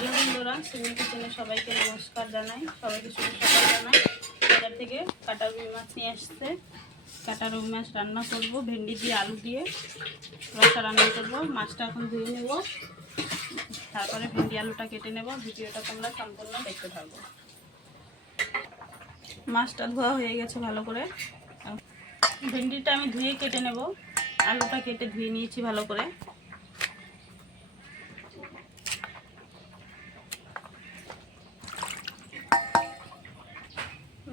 Hello বন্ধুরা সিমি কিচেনে সবাইকে নমস্কার জানাই, সবাইকে শুভ সকাল জানাই। বাজার থেকে কাটা রুই মাছ নিয়ে আসছে। কাটা রুই মাছ রান্না করব, ভেন্ডি দিয়ে আলু দিয়ে। রসা রান্না করব, মাছটা এখন ধুয়ে নেব। তারপরে ভেন্ডি আলুটা কেটে নেব, ভিডিওটা তোমরা সম্পূর্ণ দেখতে থাকব মাছটা ধোয়া হয়ে গেছে ভালো করে। ভেন্ডিটা আমি ধুয়ে কেটে নেব। আলুটা কেটে ধুয়ে নিয়েছি ভালো করে।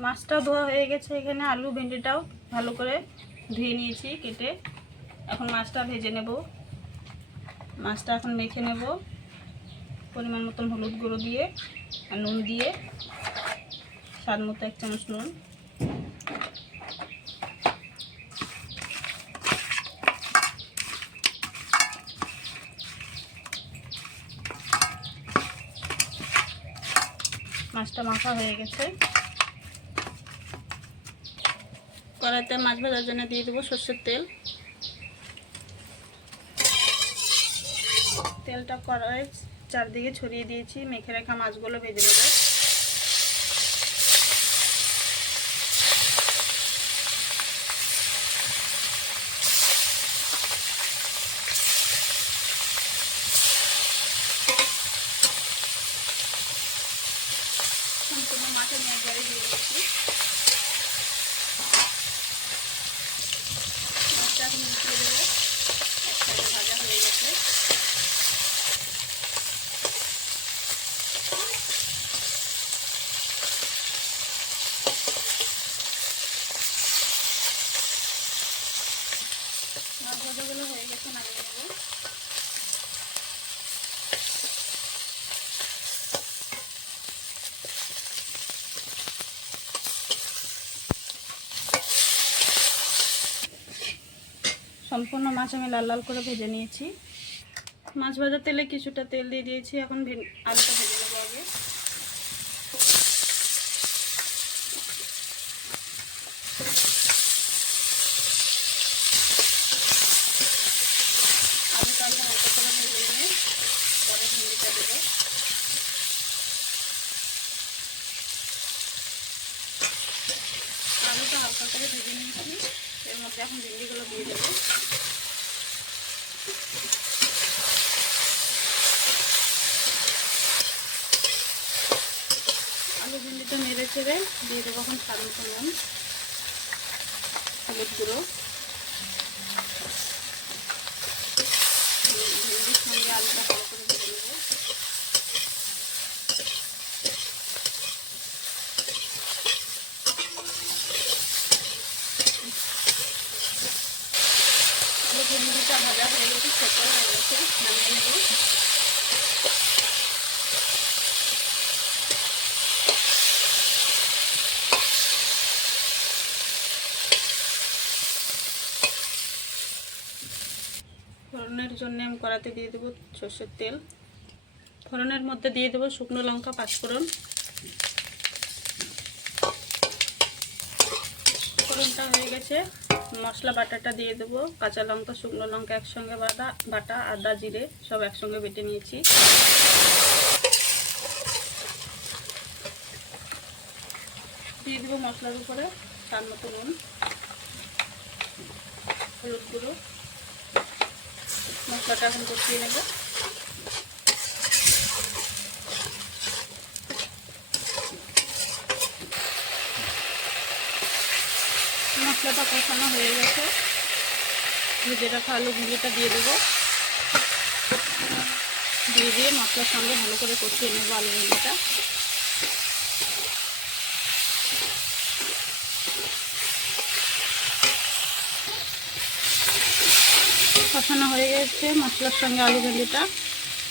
মাছটা ধোয়া হয়ে গেছে এখানে, আলু ভেন্ডিটাও ভালো করে ধুয়ে নিয়েছি, কেটে। এখন মাছটা ভেজে নেব। মাছটা এখন মেখে নেব। পরিমাণ মতন হলুদ গুঁড়ো দিয়ে আর নুন দিয়ে। স্বাদ মতো এক চামচ নুন। মাছটা মাখা হয়ে গেছে। কড়াইতে মাছ ভাজার জন্য দিয়ে দেবো সর্ষের তেল। তেলটা কড়াই চারদিকে ছড়িয়ে দিয়েছি, মেখে রাখা মাছগুলো ভেজে নেব। সম্পূর্ণ মাথা নিয়ে দিয়ে দিচ্ছি। মাছটা এখন উঠিয়ে দেবো একসাথে ভাজা হয়ে গেছে মাছ ভাজাগুলো হয়ে গেছে। নামিয়ে নেব সম্পূর্ণ মাছ আমি লাল লাল করে ভেজে নিয়েছি। মাছ ভাজার তেলে কিছুটা তেল দিয়ে দিয়েছি, এখন আলুটা ভেজে নেব আগে। আলুটা হালকা করে ভেজে নিয়েছি। মধ্যে এখন ভেন্ডিগুলো দিয়ে দেবো। আলু ভেন্ডিটা মেরে ছেড়ে দিয়ে দেবো এখন সাদা করলাম হলুদ গুঁড়ো ভেন্ডির সঙ্গে আলুটা ভালো করে ভেজে নেব আলু ভাজা হয়ে গেছে সেটা হয়ে গেছে নামিয়ে নেব ফোড়নের জন্য আমি কড়াতে দিয়ে দেবো সর্ষের তেল। ফোড়নের মধ্যে দিয়ে দেবো শুকনো লঙ্কা পাঁচ পাঁচফোড়ন। ফোড়নটা হয়ে গেছে। মশলা বাটাটা দিয়ে দেবো। কাঁচা লঙ্কা, শুকনো লঙ্কা একসঙ্গে বাটা বাটা, আদা, জিরে সব একসঙ্গে বেটে নিয়েছি। দিয়ে দেবো মশলার উপরে তার মতো নুন, হলুদ গুঁড়ো। মশলাটা এখন কষিয়ে নেব। মশলাটা কষানো হয়ে গেছে। ভেজে রাখা আলু গুঁড়োটা দিয়ে দেবো। দিয়ে দিয়ে মশলার সঙ্গে ভালো করে কষিয়ে নেব আলু গুঁড়োটা। কষানো হয়ে গেছে মশলার সঙ্গে আলু ভেন্ডিটা।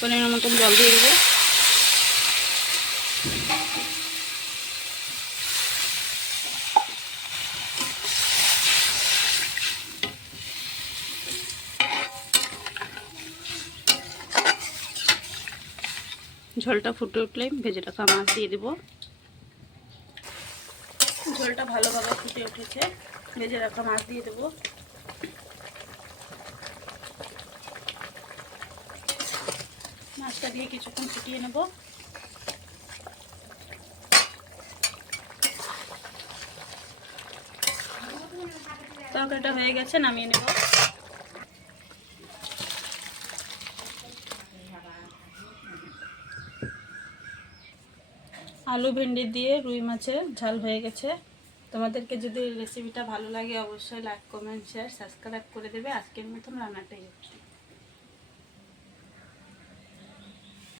পরিমাণ মতন জল দিয়ে দেবো। ঝোলটা ফুটে উঠলে ভেজে রাখা মাছ দিয়ে দেবো। ঝোলটা ভালোভাবে ফুটে উঠেছে, ভেজে রাখা মাছ দিয়ে দেবো। মাছটা দিয়ে কিছুক্ষণ ফুটিয়ে নেব। তরকারিটা হয়ে গেছে, নামিয়ে নেব। আলু ভেন্ডি দিয়ে রুই মাছের ঝাল হয়ে গেছে। তোমাদেরকে যদি রেসিপিটা ভালো লাগে, অবশ্যই লাইক কমেন্ট শেয়ার সাবস্ক্রাইব করে দেবে। আজকের মতন রান্নাটাই হচ্ছে।